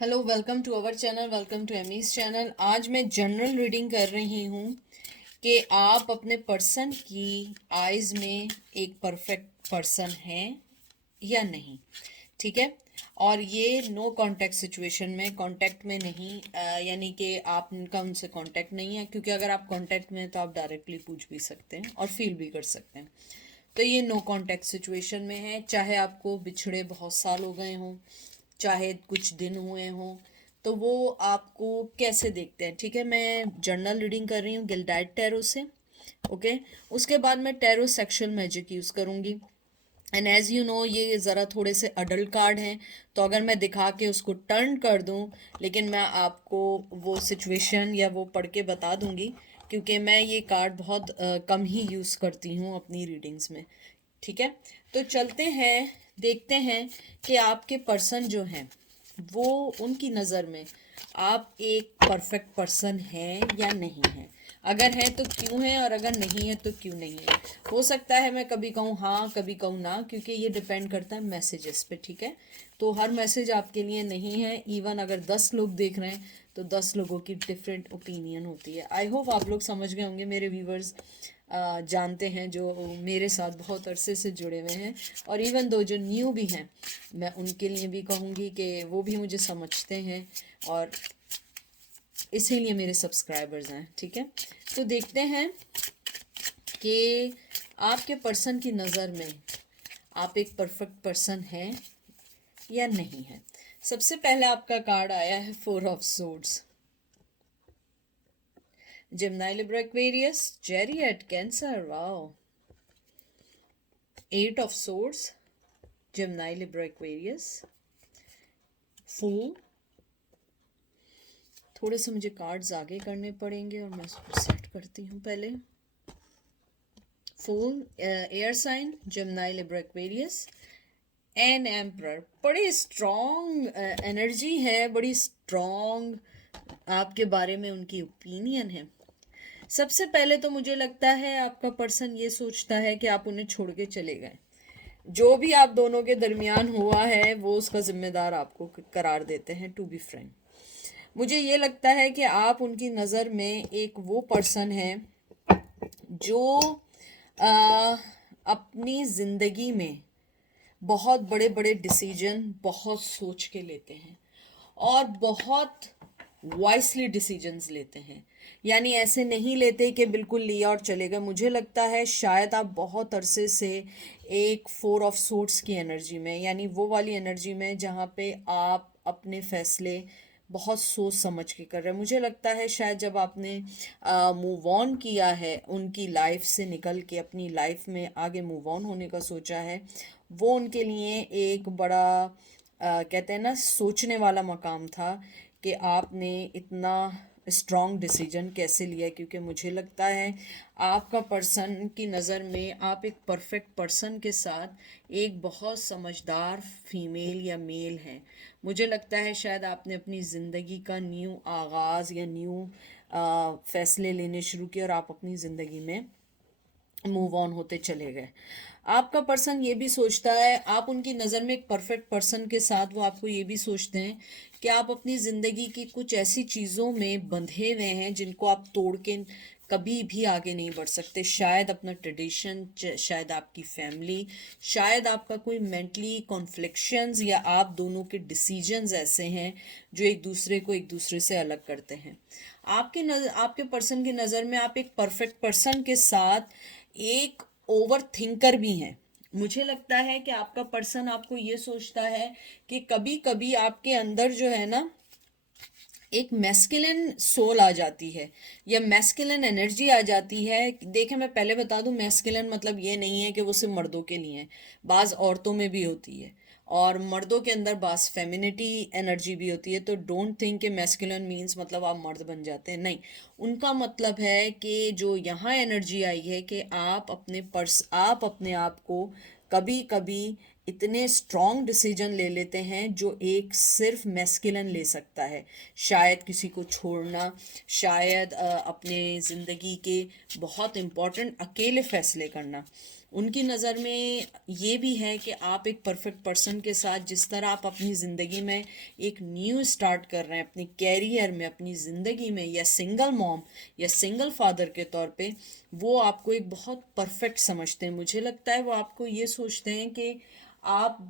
Hello, welcome to our channel, welcome to Amy's channel. आज मैं general reading कर रही हूँ कि आप अपने पर्सन की आइज़ में एक परफेक्ट पर्सन हैं या नहीं। ठीक है। और ये नो कांटेक्ट सिचुएशन में, कांटेक्ट में नहीं, यानी कि आप उनका उनसे कांटेक्ट नहीं है, क्योंकि अगर आप कांटेक्ट में हैं तो आप डायरेक्टली पूछ भी सकते हैं और फील भी कर सकते हैं। तो ये नो कांटेक्ट सिचुएशन में है, चाहे आपको बिछड़े बहुत साल हो गए हों, चाहे कुछ दिन हुए हों, तो वो आपको कैसे देखते हैं। ठीक है, मैं जर्नल रीडिंग कर रही हूँ गिल्डाइट टैरो से। ओके। उसके बाद मैं टैरो सेक्शुअल मैजिक यूज़ करूँगी। एंड एज यू नो, ये ज़रा थोड़े से अडल्ट कार्ड हैं, तो अगर मैं दिखा के उसको टर्न कर दूं, लेकिन मैं आपको वो सिचुएशन या वो पढ़ के बता दूंगी, क्योंकि मैं ये कार्ड बहुत कम ही यूज़ करती हूँ अपनी रीडिंग्स में। ठीक है। तो चलते हैं, देखते हैं कि आपके पर्सन जो हैं वो, उनकी नज़र में आप एक परफेक्ट पर्सन हैं या नहीं हैं। अगर है तो क्यों है, और अगर नहीं है तो क्यों नहीं है। हो सकता है मैं कभी कहूँ हाँ, कभी कहूँ ना, क्योंकि ये डिपेंड करता है मैसेजेस पे। ठीक है। तो हर मैसेज आपके लिए नहीं है। इवन अगर 10 लोग देख रहे हैं तो 10 लोगों की डिफरेंट ओपिनियन होती है। आई होप आप लोग समझ गए होंगे, मेरे व्यूवर्स जानते हैं जो मेरे साथ बहुत अरसे से जुड़े हुए हैं। और इवन दो जो न्यू भी हैं, मैं उनके लिए भी कहूँगी कि वो भी मुझे समझते हैं और इसीलिए मेरे सब्सक्राइबर्स हैं। ठीक है। तो देखते हैं कि आपके पर्सन की नज़र में आप एक परफेक्ट पर्सन हैं या नहीं है। सबसे पहले आपका कार्ड आया है 4 of swords, Gemini, Libra, Aquarius, Chariot, Cancer, wow. 8 of swords, Gemini, Libra, Aquarius, Fool। थोड़े से मुझे कार्ड्स आगे करने पड़ेंगे और मैं उसको सेट करती हूँ पहले। Fool, air sign, Gemini, Libra, Aquarius and emperor. बड़ी स्ट्रॉन्ग एनर्जी है, बड़ी स्ट्रॉन्ग आपके बारे में उनकी ओपिनियन है। सबसे पहले तो मुझे लगता है आपका पर्सन ये सोचता है कि आप उन्हें छोड़ के चले गए। जो भी आप दोनों के दरमियान हुआ है वो उसका जिम्मेदार आपको करार देते हैं, टू बी फ्रेंड। मुझे ये लगता है कि आप उनकी नज़र में एक वो पर्सन है जो आ, अपनी ज़िंदगी में बहुत बड़े बड़े डिसीजन बहुत सोच के लेते हैं और बहुत वाइसली डिसीजंस लेते हैं। यानी ऐसे नहीं लेते कि बिल्कुल लिया और चले गए। मुझे लगता है शायद आप बहुत अरसे से एक 4 ऑफ सोर्ड्स की एनर्जी में, यानी वो वाली एनर्जी में जहाँ पे आप अपने फैसले बहुत सोच समझ के कर रहे हैं। मुझे लगता है शायद जब आपने मूव ऑन किया है, उनकी लाइफ से निकल के अपनी लाइफ में आगे मूव ऑन होने का सोचा है, वो उनके लिए एक बड़ा कहते हैं ना, सोचने वाला मकाम था कि आपने इतना स्ट्रॉन्ग डिसीजन कैसे लिया। क्योंकि मुझे लगता है आपका पर्सन की नज़र में आप एक परफेक्ट पर्सन के साथ एक बहुत समझदार फीमेल या मेल हैं। मुझे लगता है शायद आपने अपनी ज़िंदगी का न्यू आगाज़ या न्यू फैसले लेने शुरू किए और आप अपनी ज़िंदगी में मूव ऑन होते चले गए। आपका पर्सन ये भी सोचता है, आप उनकी नज़र में एक परफेक्ट पर्सन के साथ वो आपको ये भी सोचते हैं कि आप अपनी ज़िंदगी की कुछ ऐसी चीज़ों में बंधे हुए हैं जिनको आप तोड़ के कभी भी आगे नहीं बढ़ सकते। शायद अपना ट्रेडिशन, शायद आपकी फैमिली, शायद आपका कोई मेंटली कॉन्फ्लिक्शंस, या आप दोनों के डिसीजंस ऐसे हैं जो एक दूसरे को एक दूसरे से अलग करते हैं। आपके पर्सन की नज़र में आप एक परफेक्ट पर्सन के साथ एक ओवर थिंकर भी हैं। मुझे लगता है कि आपका पर्सन आपको ये सोचता है कि कभी कभी आपके अंदर जो है ना, एक मैस्कुलिन सोल आ जाती है या मैस्कुलिन एनर्जी आ जाती है। देखें, मैं पहले बता दूं, मैस्कुलिन मतलब ये नहीं है कि वो सिर्फ मर्दों के लिए है, बाज़ औरतों में भी होती है और मर्दों के अंदर बास फेमिनिटी एनर्जी भी होती है। तो डोंट थिंक कि मैस्कुलिन मीन्स मतलब आप मर्द बन जाते हैं, नहीं। उनका मतलब है कि जो यहाँ एनर्जी आई है कि आप अपने आप को कभी कभी इतने स्ट्रॉन्ग डिसीजन ले लेते हैं जो एक सिर्फ मैस्कुलिन ले सकता है। शायद किसी को छोड़ना, शायद अपने ज़िंदगी के बहुत इम्पोर्टेंट अकेले फैसले करना। उनकी नज़र में ये भी है कि आप एक परफेक्ट पर्सन के साथ जिस तरह आप अपनी ज़िंदगी में एक न्यू स्टार्ट कर रहे हैं अपने कैरियर में, अपनी ज़िंदगी में, या सिंगल मॉम या सिंगल फादर के तौर पे, वो आपको एक बहुत परफेक्ट समझते हैं। मुझे लगता है वो आपको ये सोचते हैं कि आप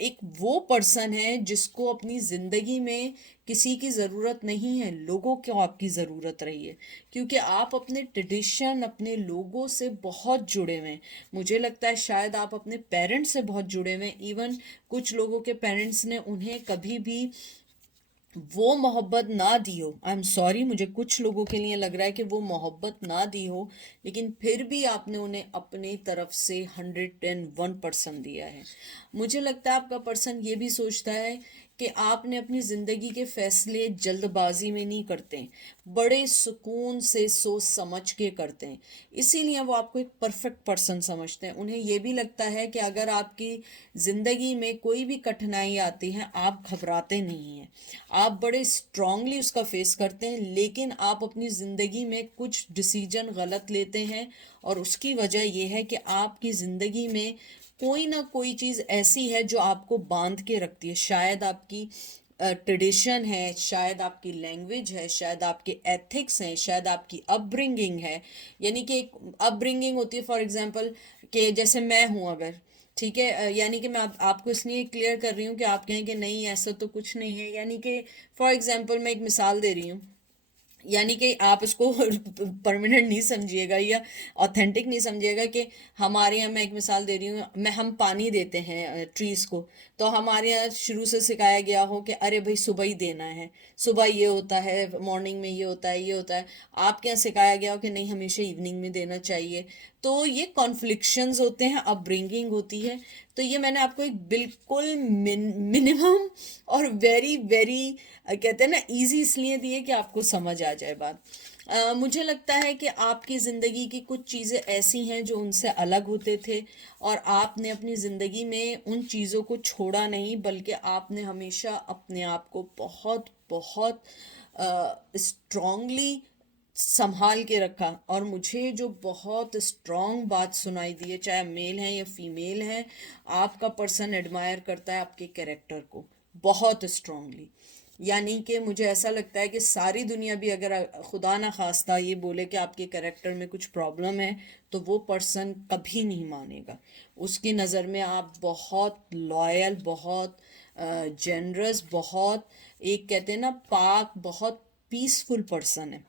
एक वो पर्सन है जिसको अपनी ज़िंदगी में किसी की ज़रूरत नहीं है, लोगों को आपकी ज़रूरत रही है, क्योंकि आप अपने ट्रेडिशन, अपने लोगों से बहुत जुड़े हुए हैं। मुझे लगता है शायद आप अपने पेरेंट्स से बहुत जुड़े हुए हैं। इवन कुछ लोगों के पेरेंट्स ने उन्हें कभी भी वो मोहब्बत ना दी हो, आई एम सॉरी, मुझे कुछ लोगों के लिए लग रहा है कि वो मोहब्बत ना दी हो, लेकिन फिर भी आपने उन्हें अपनी तरफ से 101% दिया है। मुझे लगता है आपका पर्सन ये भी सोचता है कि आपने अपनी ज़िंदगी के फैसले जल्दबाजी में नहीं करते, बड़े सुकून से सोच समझ के करते हैं, इसीलिए वो आपको एक परफेक्ट पर्सन समझते हैं। उन्हें ये भी लगता है कि अगर आपकी ज़िंदगी में कोई भी कठिनाई आती है, आप घबराते नहीं हैं, आप बड़े स्ट्रांगली उसका फेस करते हैं, लेकिन आप अपनी ज़िंदगी में कुछ डिसीजन गलत लेते हैं, और उसकी वजह यह है कि आपकी ज़िंदगी में कोई ना कोई चीज़ ऐसी है जो आपको बांध के रखती है। शायद आपकी ट्रेडिशन है, शायद आपकी लैंग्वेज है, शायद आपके एथिक्स हैं, शायद आपकी अपब्रिंगिंग है। यानी कि एक अपब्रिंगिंग होती है, फॉर एग्जांपल, कि जैसे मैं हूँ अगर, ठीक है, यानी कि मैं आपको इसलिए क्लियर कर रही हूँ कि आप कहें कि नहीं ऐसा तो कुछ नहीं है। यानी कि फॉर एग्जांपल मैं एक मिसाल दे रही हूँ, यानी कि आप इसको परमानेंट नहीं समझिएगा या ऑथेंटिक नहीं समझिएगा, कि हमारे यहाँ, मैं एक मिसाल दे रही हूँ, हम पानी देते हैं ट्रीज़ को, तो हमारे यहाँ शुरू से सिखाया गया हो कि अरे भाई सुबह ही देना है, सुबह ये होता है, मॉर्निंग में ये होता है, ये होता है। आपके यहाँ सिखाया गया हो कि नहीं, हमेशा इवनिंग में देना चाहिए। तो ये कॉन्फ्लिक्शंस होते हैं, अपब्रिंगिंग होती है। तो ये मैंने आपको एक बिल्कुल मिनिमम और वेरी वेरी कहते हैं ना इजी इसलिए दिए कि आपको समझ आ जाए बात। मुझे लगता है कि आपकी ज़िंदगी की कुछ चीज़ें ऐसी हैं जो उनसे अलग होते थे, और आपने अपनी ज़िंदगी में उन चीज़ों को छोड़ा नहीं, बल्कि आपने हमेशा अपने आप को बहुत बहुत स्ट्रांगली संभाल के रखा। और मुझे जो बहुत स्ट्रांग बात सुनाई दी है, चाहे मेल हैं या फीमेल हैं, आपका पर्सन एडमायर करता है आपके कैरेक्टर को बहुत स्ट्रांगली। यानी कि मुझे ऐसा लगता है कि सारी दुनिया भी अगर खुदा ना खास्ता ये बोले कि आपके कैरेक्टर में कुछ प्रॉब्लम है, तो वो पर्सन कभी नहीं मानेगा। उसकी नज़र में आप बहुत लॉयल, बहुत जेनरस, बहुत, एक कहते हैं ना पाक, बहुत पीसफुल पर्सन है।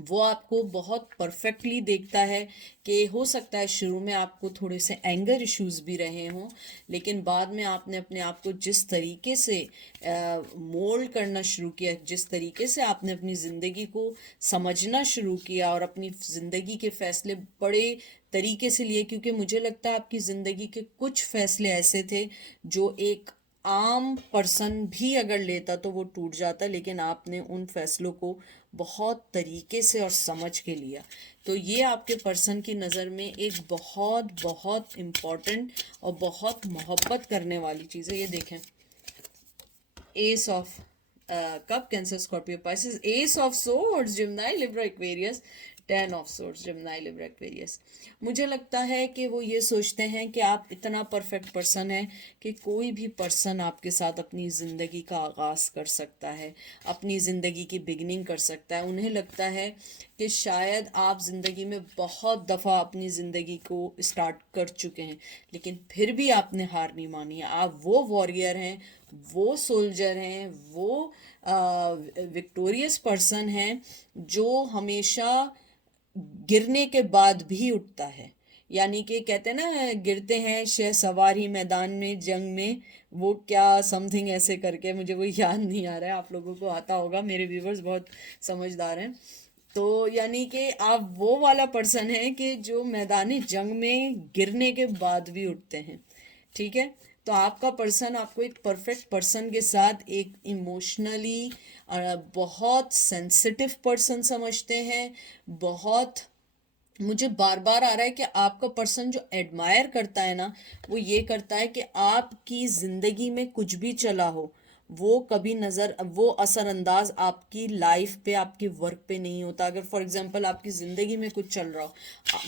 वो आपको बहुत परफेक्टली देखता है, कि हो सकता है शुरू में आपको थोड़े से एंगर इश्यूज भी रहे हों, लेकिन बाद में आपने अपने आप को जिस तरीके से मोल्ड करना शुरू किया, जिस तरीके से आपने अपनी ज़िंदगी को समझना शुरू किया और अपनी ज़िंदगी के फ़ैसले बड़े तरीके से लिए, क्योंकि मुझे लगता है आपकी ज़िंदगी के कुछ फ़ैसले ऐसे थे जो एक आम पर्सन भी अगर लेता तो वो टूट जाता, लेकिन आपने उन फैसलों को बहुत तरीके से और समझ के लिया। तो ये आपके पर्सन की नज़र में एक बहुत बहुत इम्पॉर्टेंट और बहुत मोहब्बत करने वाली चीज़ है। ये देखें, ace of cups, Cancer, Scorpio, Pisces, ace of swords, Gemini, Libra, Aquarius, 10 of swords, Gemini, Libra, Aquarius. मुझे लगता है कि वो ये सोचते हैं कि आप इतना परफेक्ट पर्सन है कि कोई भी पर्सन आपके साथ अपनी ज़िंदगी का आगाज़ कर सकता है, अपनी ज़िंदगी की बिगनिंग कर सकता है। उन्हें लगता है कि शायद आप ज़िंदगी में बहुत दफ़ा अपनी ज़िंदगी को स्टार्ट कर चुके हैं, लेकिन फिर भी आपने हार नहीं मानी है। आप वो वॉरियर हैं, वो सोल्जर हैं, वो विक्टोरियस पर्सन हैं जो हमेशा गिरने के बाद भी उठता है। यानी कि कहते हैं ना, गिरते हैं शह सवार ही मैदान में जंग में, वो क्या समथिंग ऐसे करके, मुझे वो याद नहीं आ रहा है, आप लोगों को आता होगा, मेरे व्यूवर्स बहुत समझदार हैं। तो यानी कि आप वो वाला पर्सन है कि जो मैदानी जंग में गिरने के बाद भी उठते हैं, ठीक है। तो आपका पर्सन आपको एक परफेक्ट पर्सन के साथ एक इमोशनली बहुत सेंसिटिव पर्सन समझते हैं। बहुत, मुझे बार बार आ रहा है कि आपका पर्सन जो एडमायर करता है ना, वो ये करता है कि आपकी ज़िंदगी में कुछ भी चला हो, वो कभी वो असरअंदाज आपकी लाइफ पे, आपके वर्क पे नहीं होता। अगर फॉर एग्जांपल आपकी ज़िंदगी में कुछ चल रहा हो,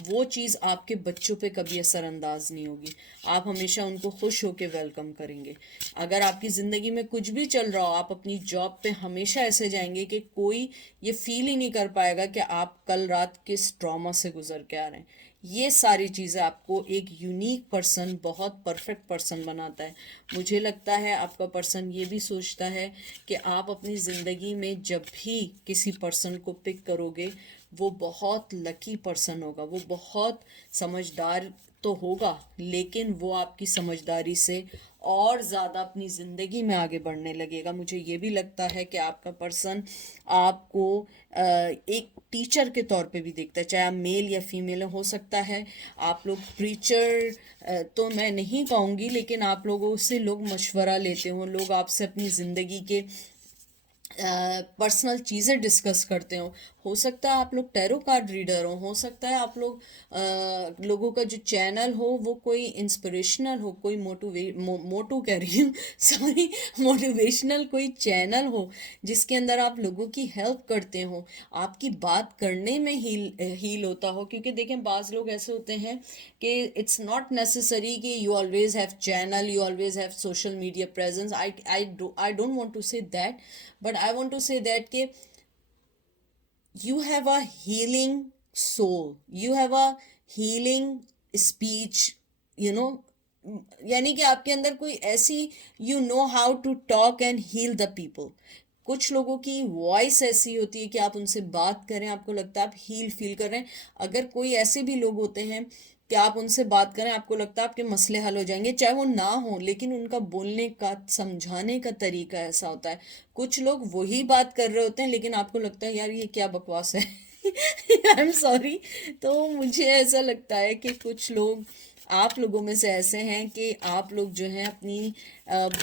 वो चीज़ आपके बच्चों पे कभी असरअंदाज नहीं होगी। आप हमेशा उनको खुश होकर वेलकम करेंगे। अगर आपकी ज़िंदगी में कुछ भी चल रहा हो, आप अपनी जॉब पे हमेशा ऐसे जाएंगे कि कोई ये फील ही नहीं कर पाएगा कि आप कल रात किस ट्रॉमा से गुजर के आ रहे हैं। ये सारी चीज़ें आपको एक यूनिक पर्सन, बहुत परफेक्ट पर्सन बनाता है। मुझे लगता है आपका पर्सन ये भी सोचता है कि आप अपनी ज़िंदगी में जब भी किसी पर्सन को पिक करोगे, वो बहुत लकी पर्सन होगा, वो बहुत समझदार तो होगा, लेकिन वो आपकी समझदारी से और ज़्यादा अपनी ज़िंदगी में आगे बढ़ने लगेगा। मुझे ये भी लगता है कि आपका पर्सन आपको एक टीचर के तौर पे भी देखता है, चाहे आप मेल या फीमेल हो सकता है। आप लोग प्रीचर तो मैं नहीं कहूँगी, लेकिन आप लोगों से लोग मशवरा लेते हो, लोग आपसे अपनी ज़िंदगी के पर्सनल चीज़ें डिस्कस करते हो सकता है आप लोग टैरो कार्ड रीडर हो सकता है आप लोग लोगों का जो चैनल हो वो कोई इंस्पिरेशनल हो, कोई मोटू कह रही हूँ सॉरी, मोटिवेशनल कोई चैनल हो जिसके अंदर आप लोगों की हेल्प करते हो, आपकी बात करने में हील होता हो। क्योंकि देखें, बाज़ लोग ऐसे होते हैं कि इट्स नॉट नेसेसरी कि you always have channel, you always have social media presence. I don't want to say that, but I want to say that कि you have a healing soul, you have a healing speech, you know, यानी कि आपके अंदर कोई ऐसी, you know how to talk and heal the people। कुछ लोगों की वॉइस ऐसी होती है कि आप उनसे बात करें, आपको लगता है आप हील फील कर रहे हैं। अगर कोई ऐसे भी लोग होते हैं कि आप उनसे बात करें, आपको लगता है आपके मसले हल हो जाएंगे, चाहे वो ना हो, लेकिन उनका बोलने का, समझाने का तरीका ऐसा होता है। कुछ लोग वही बात कर रहे होते हैं लेकिन आपको लगता है यार ये क्या बकवास है। I am sorry. तो मुझे ऐसा लगता है कि कुछ लोग आप लोगों में से ऐसे हैं कि आप लोग जो हैं अपनी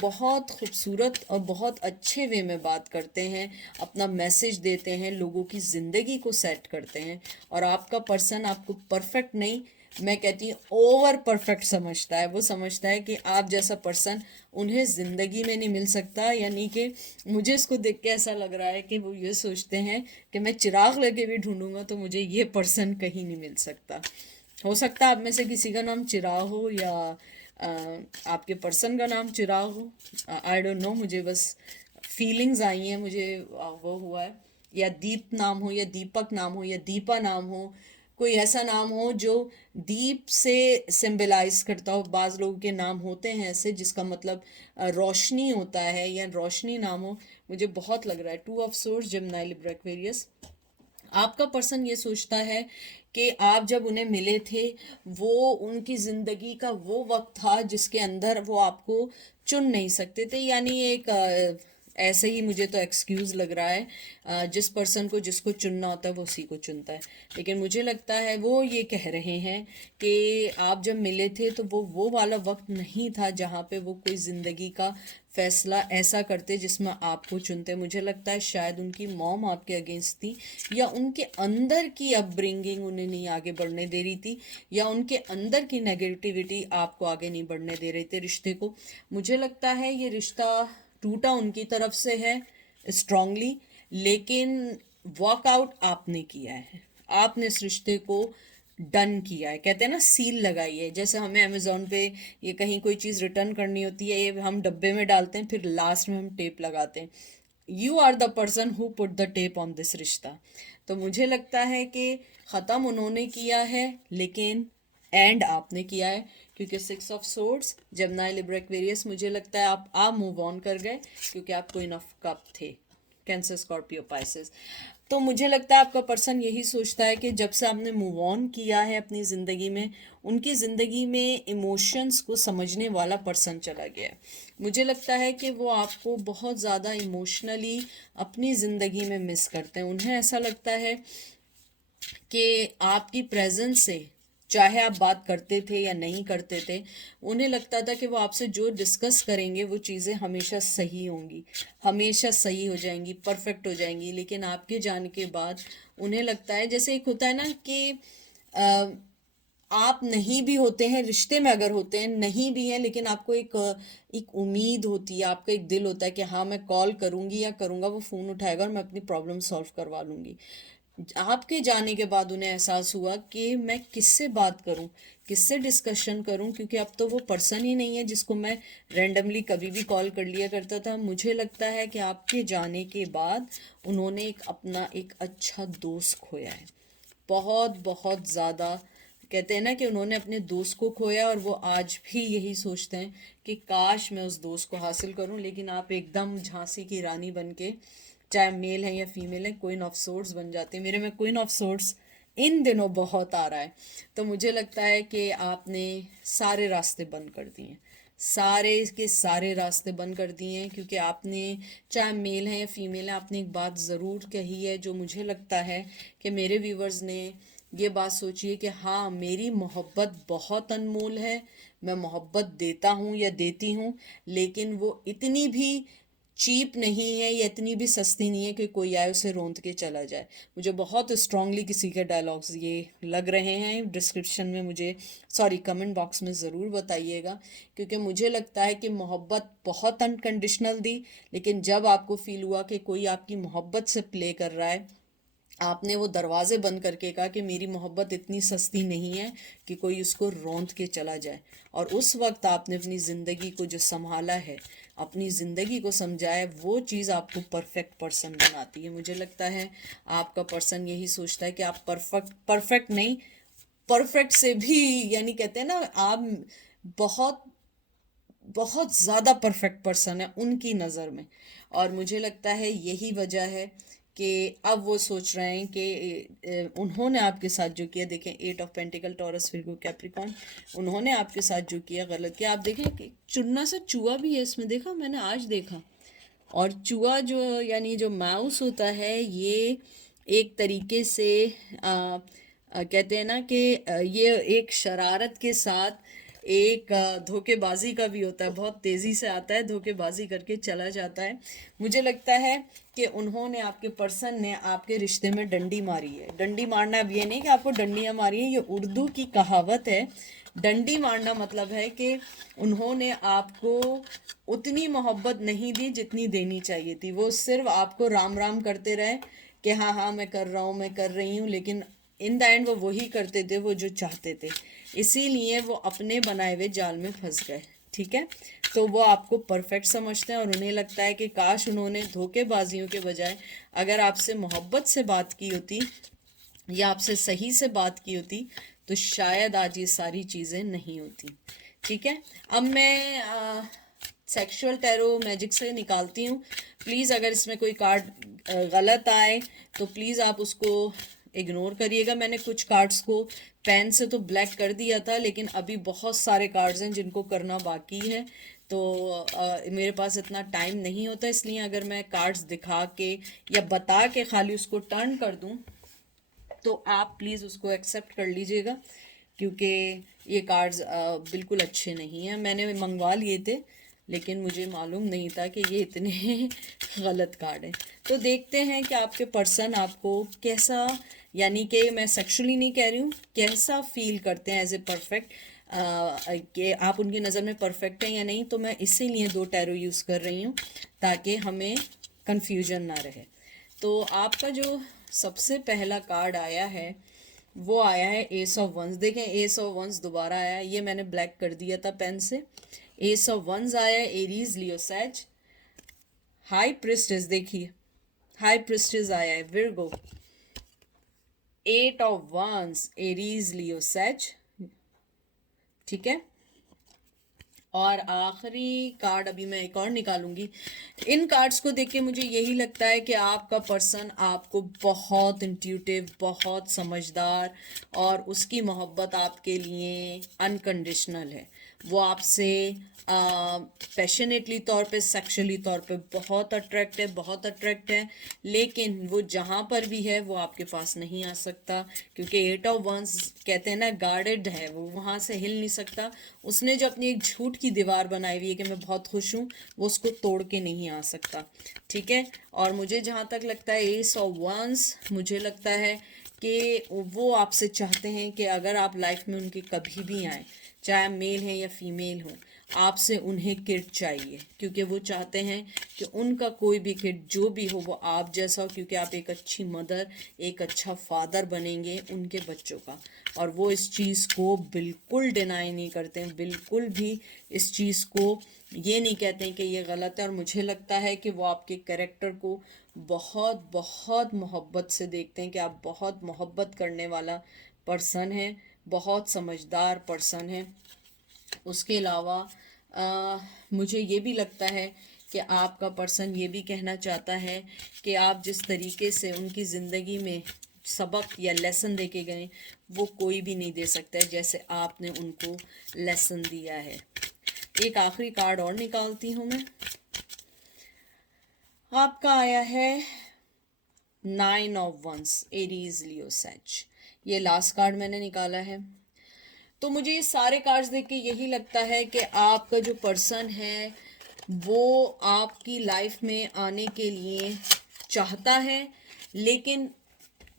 बहुत खूबसूरत और बहुत अच्छे वे में बात करते हैं, अपना मैसेज देते हैं, लोगों की ज़िंदगी को सेट करते हैं। और आपका पर्सन आपको परफेक्ट नहीं, मैं कहती हूँ ओवर परफेक्ट समझता है। वो समझता है कि आप जैसा पर्सन उन्हें ज़िंदगी में नहीं मिल सकता। यानी कि मुझे इसको देख के ऐसा लग रहा है कि वो ये सोचते हैं कि मैं चिराग लेके भी ढूंढूंगा तो मुझे ये पर्सन कहीं नहीं मिल सकता। हो सकता है आप में से किसी का नाम चिराग हो या आपके पर्सन का नाम चिराग हो, आई डोंट नो, मुझे बस फीलिंग्स आई हैं, मुझे वो हुआ है। या दीप नाम हो, या दीपक नाम हो, या दीपा नाम हो, कोई ऐसा नाम हो जो दीप से सिंबलाइज करता हो। बाज़ लोगों के नाम होते हैं ऐसे जिसका मतलब रोशनी होता है, या रोशनी नाम हो। मुझे बहुत लग रहा है 2 of source, Gemini, Libra, Aquarius. आपका पर्सन ये सोचता है कि आप जब उन्हें मिले थे, वो उनकी ज़िंदगी का वो वक्त था जिसके अंदर वो आपको चुन नहीं सकते थे। यानी एक ऐसे ही मुझे तो एक्सक्यूज़ लग रहा है, जिस पर्सन को जिसको चुनना होता है वो उसी को चुनता है। लेकिन मुझे लगता है वो ये कह रहे हैं कि आप जब मिले थे तो वो वाला वक्त नहीं था जहाँ पे वो कोई ज़िंदगी का फैसला ऐसा करते जिसमें आपको चुनते। मुझे लगता है शायद उनकी मॉम आपके अगेंस्ट थी, या उनके अंदर की अपब्रिंगिंग उन्हें नहीं आगे बढ़ने दे रही थी, या उनके अंदर की नेगेटिविटी आपको आगे नहीं बढ़ने दे रहे थे रिश्ते को। मुझे लगता है ये रिश्ता टूटा उनकी तरफ से है स्ट्रांगली, लेकिन वॉकआउट आपने किया है। आपने इस रिश्ते को डन किया है। कहते हैं ना, सील लगाई है। जैसे हमें अमेज़ोन पे ये कहीं कोई चीज़ रिटर्न करनी होती है, ये हम डब्बे में डालते हैं, फिर लास्ट में हम टेप लगाते हैं। You are the person who put the tape on this रिश्ता। तो मुझे लगता है कि ख़त्म उन्होंने किया है लेकिन एंड आपने किया है। क्योंकि 6 of swords, Gemini, Libra, Aquarius, मुझे लगता है आप मूव ऑन कर गए क्योंकि आपको इनफ कप थे। Cancer, Scorpio, Pisces. तो मुझे लगता है आपका पर्सन यही सोचता है कि जब से आपने मूव ऑन किया है अपनी ज़िंदगी में, उनकी ज़िंदगी में इमोशंस को समझने वाला पर्सन चला गया है। मुझे लगता है कि वो आपको बहुत ज़्यादा इमोशनली अपनी ज़िंदगी में मिस करते हैं। उन्हें ऐसा लगता है कि आपकी प्रेजेंस से, चाहे आप बात करते थे या नहीं करते थे, उन्हें लगता था कि वो आपसे जो डिस्कस करेंगे वो चीज़ें हमेशा सही होंगी, हमेशा सही हो जाएंगी, परफेक्ट हो जाएंगी। लेकिन आपके जाने के बाद उन्हें लगता है, जैसे एक होता है ना कि आप नहीं भी होते हैं, रिश्ते में अगर होते हैं, नहीं भी हैं, लेकिन आपको एक उम्मीद होती है, आपका एक दिल होता है कि हाँ मैं कॉल करूंगी या करूंगा, वो फ़ोन उठाएगा और मैं अपनी प्रॉब्लम सॉल्व करवा लूंगी। आपके जाने के बाद उन्हें एहसास हुआ कि मैं किससे बात करूं, किससे डिस्कशन करूं, क्योंकि अब तो वो पर्सन ही नहीं है जिसको मैं रैंडमली कभी भी कॉल कर लिया करता था। मुझे लगता है कि आपके जाने के बाद उन्होंने एक अपना एक अच्छा दोस्त खोया है, बहुत बहुत ज़्यादा। कहते हैं ना कि उन्होंने अपने दोस्त को खोया और वो आज भी यही सोचते हैं कि काश मैं उस दोस्त को हासिल करूं, लेकिन आप एकदम झांसी की रानी बन के, चाहे मेल है या फीमेल है, क्वीन ऑफ सोर्ड्स बन जाते हैं। मेरे में क्वीन ऑफ सोर्ड्स इन दिनों बहुत आ रहा है। तो मुझे लगता है कि आपने सारे रास्ते बंद कर दिए हैं, सारे के सारे रास्ते बंद कर दिए हैं, क्योंकि आपने, चाहे मेल है या फीमेल है, आपने एक बात ज़रूर कही है जो मुझे लगता है कि मेरे व्यूवर्स ने ये बात सोची है कि हाँ मेरी मोहब्बत बहुत अनमोल है, मैं मोहब्बत देता हूँ या देती हूँ, लेकिन वो इतनी भी चीप नहीं है या इतनी भी सस्ती नहीं है कि कोई आए उसे रोंद के चला जाए। मुझे बहुत स्ट्रांगली किसी के डायलॉग्स ये लग रहे हैं, डिस्क्रिप्शन में मुझे, सॉरी कमेंट बॉक्स में ज़रूर बताइएगा, क्योंकि मुझे लगता है कि मोहब्बत बहुत अनकंडीशनल दी, लेकिन जब आपको फील हुआ कि कोई आपकी मोहब्बत से प्ले कर रहा है, आपने वो दरवाजे बंद करके कहा कि मेरी मोहब्बत इतनी सस्ती नहीं है कि कोई उसको रौंद के चला जाए। और उस वक्त आपने अपनी ज़िंदगी को जो संभाला है, अपनी ज़िंदगी को समझाया, वो चीज़ आपको परफेक्ट पर्सन बनाती है। मुझे लगता है आपका पर्सन यही सोचता है कि आप परफेक्ट नहीं, परफेक्ट से भी, यानी कहते हैं ना, आप बहुत बहुत ज़्यादा परफेक्ट पर्सन है उनकी नज़र में। और मुझे लगता है यही वजह है कि अब वो सोच रहे हैं कि उन्होंने आपके साथ जो किया, देखें 8 of pentacle, taurus, Virgo, Capricorn, उन्होंने आपके साथ जो किया गलत किया। आप देखें कि चुनना सा चूहा भी है इसमें, देखा मैंने आज देखा। और चूहा जो, यानी जो माउस होता है, ये एक तरीके से कहते हैं ना कि ये एक शरारत के साथ एक धोखेबाजी का भी होता है, बहुत तेज़ी से आता है, धोखेबाजी करके चला जाता है। मुझे लगता है कि उन्होंने, आपके पर्सन ने आपके रिश्ते में डंडी मारी है। डंडी मारना अब ये नहीं कि आपको डंडियाँ मारी हैं, ये उर्दू की कहावत है। डंडी मारना मतलब है कि उन्होंने आपको उतनी मोहब्बत नहीं दी जितनी देनी चाहिए थी। वो सिर्फ आपको राम राम करते रहे कि हाँ हाँ मैं कर रहा हूँ, मैं कर रही हूँ, लेकिन इन द एंड वो वही करते थे वो जो चाहते थे। इसीलिए वो अपने बनाए हुए जाल में फंस गए। ठीक है, तो वो आपको परफेक्ट समझते हैं और उन्हें लगता है कि काश उन्होंने धोखेबाजियों के बजाय अगर आपसे मोहब्बत से बात की होती या आपसे सही से बात की होती, तो शायद आज ये सारी चीज़ें नहीं होती। ठीक है, अब मैं सेक्सुअल टैरो मैजिक से निकालती हूँ। प्लीज़ अगर इसमें कोई कार्ड गलत आए तो प्लीज़ आप उसको इग्नोर करिएगा। मैंने कुछ कार्ड्स को पेन से तो ब्लैक कर दिया था, लेकिन अभी बहुत सारे कार्ड्स हैं जिनको करना बाकी है, तो मेरे पास इतना टाइम नहीं होता, इसलिए अगर मैं कार्ड्स दिखा के या बता के खाली उसको टर्न कर दूं तो आप प्लीज़ उसको एक्सेप्ट कर लीजिएगा, क्योंकि ये कार्ड्स बिल्कुल अच्छे नहीं हैं। मैंने मंगवा लिए थे, लेकिन मुझे मालूम नहीं था कि ये इतने गलत कार्ड हैं। तो देखते हैं कि आपके पर्सन आपको कैसा, यानी कि मैं सेक्सुअली नहीं कह रही हूँ, कैसा फील करते हैं एज ए परफेक्ट, कि आप उनकी नज़र में परफेक्ट हैं या नहीं। तो मैं इसीलिए 2 टैरो यूज़ कर रही हूँ ताकि हमें कन्फ्यूजन ना रहे। तो आपका जो सबसे पहला कार्ड आया है वो आया है एस ऑफ वंस। देखें एस ऑफ वंस दोबारा आया है, ये मैंने ब्लैक कर दिया था पेन से। एस ऑफ वंस आया है, एरीज, लियो, सैज। हाई प्रिस्टेस, देखिए हाई प्रिस्टेस आया है, विर्गो। 8 ऑफ वंस, एरीज, लियो, सैज। ठीक है, और आखिरी कार्ड अभी मैं एक और निकालूंगी। इन कार्ड्स को देख के मुझे यही लगता है कि आपका पर्सन आपको बहुत इंट्यूटिव, बहुत समझदार, और उसकी मोहब्बत आपके लिए अनकंडीशनल है। वो आपसे पैशनेटली तौर पे, सेक्सुअली तौर पे बहुत अट्रैक्ट है, बहुत अट्रैक्ट है, लेकिन वो जहाँ पर भी है वो आपके पास नहीं आ सकता, क्योंकि 8 ऑफ वंस कहते हैं ना, गार्डेड है, वो वहाँ से हिल नहीं सकता। उसने जो अपनी एक झूठ की दीवार बनाई हुई है कि मैं बहुत खुश हूँ, वो उसको तोड़ के नहीं आ सकता। ठीक है, और मुझे जहाँ तक लगता है एस ऑफ वंस, मुझे लगता है कि वो आपसे चाहते हैं कि अगर आप लाइफ में उनके कभी भी आए, चाहे मेल हैं या फीमेल हो, आपसे उन्हें किड चाहिए, क्योंकि वो चाहते हैं कि उनका कोई भी किड जो भी हो वो आप जैसा हो, क्योंकि आप एक अच्छी मदर, एक अच्छा फादर बनेंगे उनके बच्चों का। और वो इस चीज़ को बिल्कुल डिनाई नहीं करते हैं, बिल्कुल भी इस चीज़ को ये नहीं कहते हैं कि ये गलत है। और मुझे लगता है कि वो आपके कैरेक्टर को बहुत बहुत मोहब्बत से देखते हैं कि आप बहुत मोहब्बत करने वाला पर्सन है, बहुत समझदार पर्सन है। उसके अलावा मुझे ये भी लगता है कि आपका पर्सन ये भी कहना चाहता है कि आप जिस तरीके से उनकी ज़िंदगी में सबक या लेसन दे के गए, वो कोई भी नहीं दे सकता है जैसे आपने उनको लेसन दिया है। एक आखिरी कार्ड और निकालती हूँ मैं। आपका आया है 9 of wands, Aries Leo sage. ये लास्ट कार्ड मैंने निकाला है। तो मुझे ये सारे कार्ड्स देख के यही लगता है कि आपका जो पर्सन है वो आपकी लाइफ में आने के लिए चाहता है, लेकिन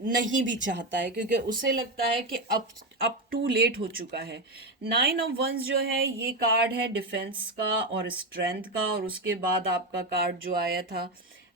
नहीं भी चाहता है, क्योंकि उसे लगता है कि अब टू लेट हो चुका है। 9 ऑफ वंस जो है ये कार्ड है डिफेंस का और स्ट्रेंथ का। और उसके बाद आपका कार्ड जो आया था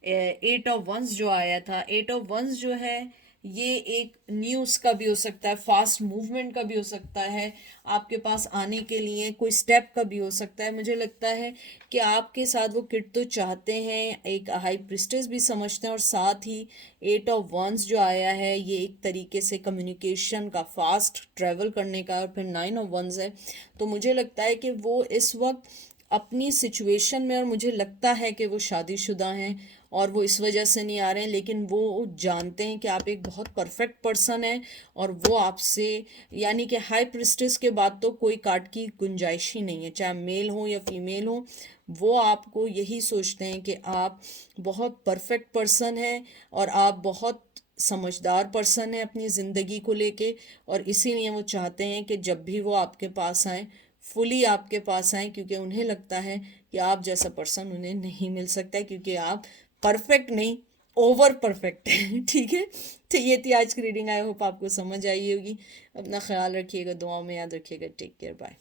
8 ऑफ वंस जो आया था, 8 ऑफ वंस जो है ये एक न्यूज़ का भी हो सकता है, फास्ट मूवमेंट का भी हो सकता है, आपके पास आने के लिए कोई स्टेप का भी हो सकता है। मुझे लगता है कि आपके साथ वो किड तो चाहते हैं, एक हाई प्रिस्टेस भी समझते हैं, और साथ ही 8 ऑफ वंस जो आया है ये एक तरीके से कम्युनिकेशन का, फास्ट ट्रैवल करने का। और फिर 9 ऑफ वंस है, तो मुझे लगता है कि वो इस वक्त अपनी सिचुएशन में, और मुझे लगता है कि वो शादीशुदा हैं और वो इस वजह से नहीं आ रहे हैं, लेकिन वो जानते हैं कि आप एक बहुत परफेक्ट पर्सन हैं और वो आपसे, यानी कि हाई प्रिस्टेस के बाद तो कोई कार्ड की गुंजाइश ही नहीं है, चाहे मेल हो या फीमेल हो। वो आपको यही सोचते हैं कि आप बहुत परफेक्ट पर्सन हैं और आप बहुत समझदार पर्सन है अपनी ज़िंदगी को लेके। और इसीलिए वो चाहते हैं कि जब भी वो आपके पास आए, फुली आपके पास आए, क्योंकि उन्हें लगता है कि आप जैसा पर्सन उन्हें नहीं मिल सकता है, क्योंकि आप परफेक्ट नहीं, ओवर परफेक्ट है। ठीक है, तो ये थी आज की रीडिंग। आई होप आपको समझ आई होगी। अपना ख्याल रखिएगा, दुआओं में याद रखिएगा। Take care, bye.